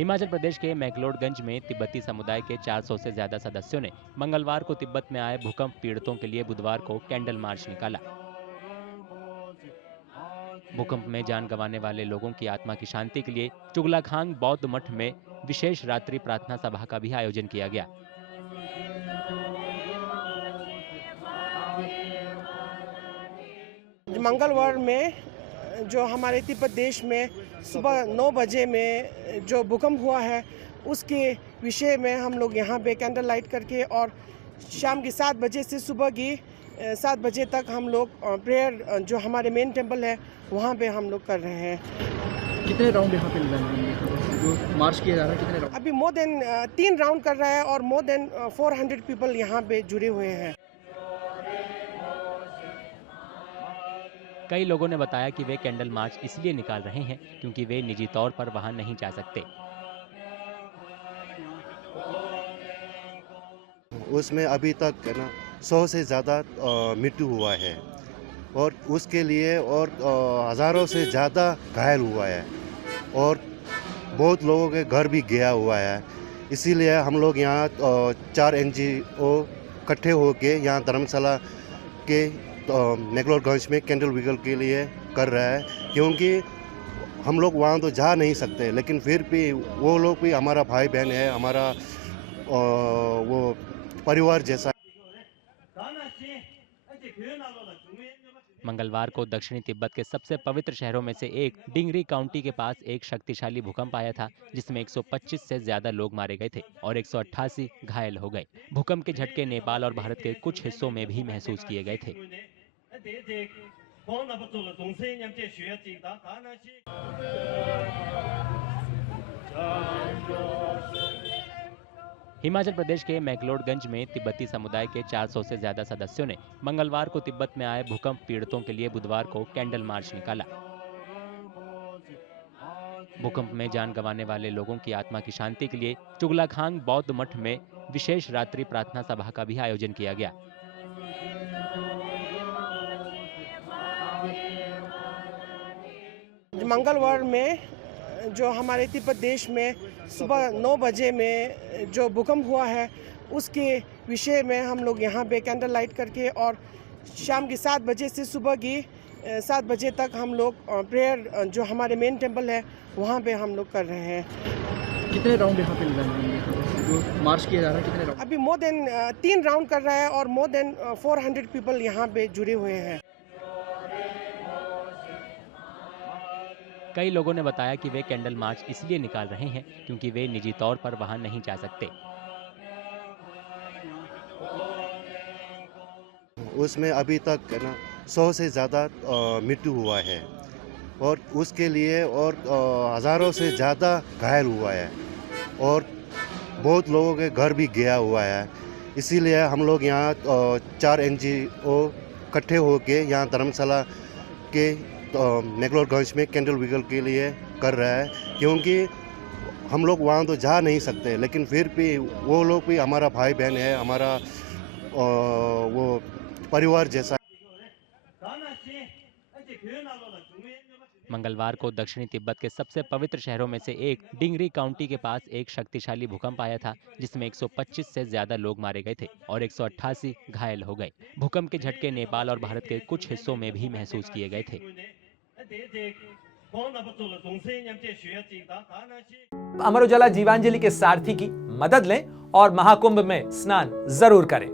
हिमाचल प्रदेश के मैक्लोडगंज में तिब्बती समुदाय के 400 से ज्यादा सदस्यों ने मंगलवार को तिब्बत में आए भूकंप पीड़ितों के लिए बुधवार को कैंडल मार्च निकाला। भूकंप में जान गंवाने वाले लोगों की आत्मा की शांति के लिए चुगलाखांग बौद्ध मठ में विशेष रात्रि प्रार्थना सभा का भी आयोजन किया गया। मंगलवार में जो हमारे तिब्बत देश में सुबह 9 बजे में जो भूकंप हुआ है उसके विषय में हम लोग यहाँ पे कैंडल लाइट करके और शाम के 7 बजे से सुबह की 7 बजे तक हम लोग प्रेयर जो हमारे मेन टेम्पल है वहाँ पे हम लोग कर रहे हैं। कितने राउंड यहाँ पे लगाएंगे जो मार्च किया जा रहा है? कितने राउंड? अभी मोर देन 3 राउंड कर रहा है और मोर देन 400 पीपल यहाँ पे जुड़े हुए हैं। कई लोगों ने बताया कि वे कैंडल मार्च इसलिए निकाल रहे हैं क्योंकि वे निजी तौर पर वहां नहीं जा सकते। उसमें अभी तक है ना 100 से ज़्यादा मृत्यु हुआ है और उसके लिए और हज़ारों से ज़्यादा घायल हुआ है और बहुत लोगों के घर भी गया हुआ है। इसीलिए हम लोग यहाँ 4 NGO इकट्ठे होके यहाँ धर्मशाला के मैक्लोडगंज में कैंडल विकल के लिए कर रहा है, क्योंकि हम लोग वहाँ तो जा नहीं सकते, लेकिन फिर भी वो लोग भी हमारा भाई बहन है, हमारा वो परिवार जैसा। मंगलवार को दक्षिणी तिब्बत के सबसे पवित्र शहरों में से एक डिंगरी काउंटी के पास एक शक्तिशाली भूकंप आया था जिसमें 125 से ज्यादा लोग मारे गए थे और 188 घायल हो गए। भूकंप के झटके नेपाल और भारत के कुछ हिस्सों में भी महसूस किए गए थे। हिमाचल प्रदेश के मैक्लोडगंज में तिब्बती समुदाय के 400 से ज्यादा सदस्यों ने मंगलवार को तिब्बत में आए भूकंप पीड़ितों के लिए बुधवार को कैंडल मार्च निकाला। भूकंप में जान गंवाने वाले लोगों की आत्मा की शांति के लिए चुगलाखांग बौद्ध मठ में विशेष रात्रि प्रार्थना सभा का भी आयोजन किया गया। मंगलवार में जो हमारे तिब्बत देश में सुबह 9 बजे में जो भूकंप हुआ है उसके विषय में हम लोग यहाँ पे कैंडल लाइट करके और शाम के 7 बजे से सुबह की 7 बजे तक हम लोग प्रेयर जो हमारे मेन टेम्पल है वहाँ पे हम लोग कर रहे हैं। कितने राउंड यहाँ पे लगाएंगे जो मार्च किया जा रहा है? कितने राउंड? अभी मोर देन 3 राउंड कर रहा है और मोर देन 400 पीपल यहाँ पे जुड़े हुए हैं। कई लोगों ने बताया कि वे कैंडल मार्च इसलिए निकाल रहे हैं क्योंकि वे निजी तौर पर वहां नहीं जा सकते। उसमें अभी तक है ना 100 से ज़्यादा मृत्यु हुआ है और उसके लिए और हज़ारों से ज़्यादा घायल हुआ है और बहुत लोगों के घर भी गया हुआ है। इसीलिए हम लोग यहाँ 4 NGO इकट्ठे होके यहाँ धर्मशाला के मैक्लोडगंज में कैंडल विकल के लिए कर रहा है, क्योंकि हम लोग वहाँ तो जा नहीं सकते, लेकिन फिर भी वो लोग भी हमारा भाई बहन है, हमारा वो परिवार जैसा। मंगलवार को दक्षिणी तिब्बत के सबसे पवित्र शहरों में से एक डिंगरी काउंटी के पास एक शक्तिशाली भूकंप आया था जिसमें 125 से ज्यादा लोग मारे गए थे और 188 घायल हो गए। भूकंप के झटके नेपाल और भारत के कुछ हिस्सों में भी महसूस किए गए थे। अमर उजाला जीवांजलि के सारथी की मदद लें और महाकुंभ में स्नान जरूर करें।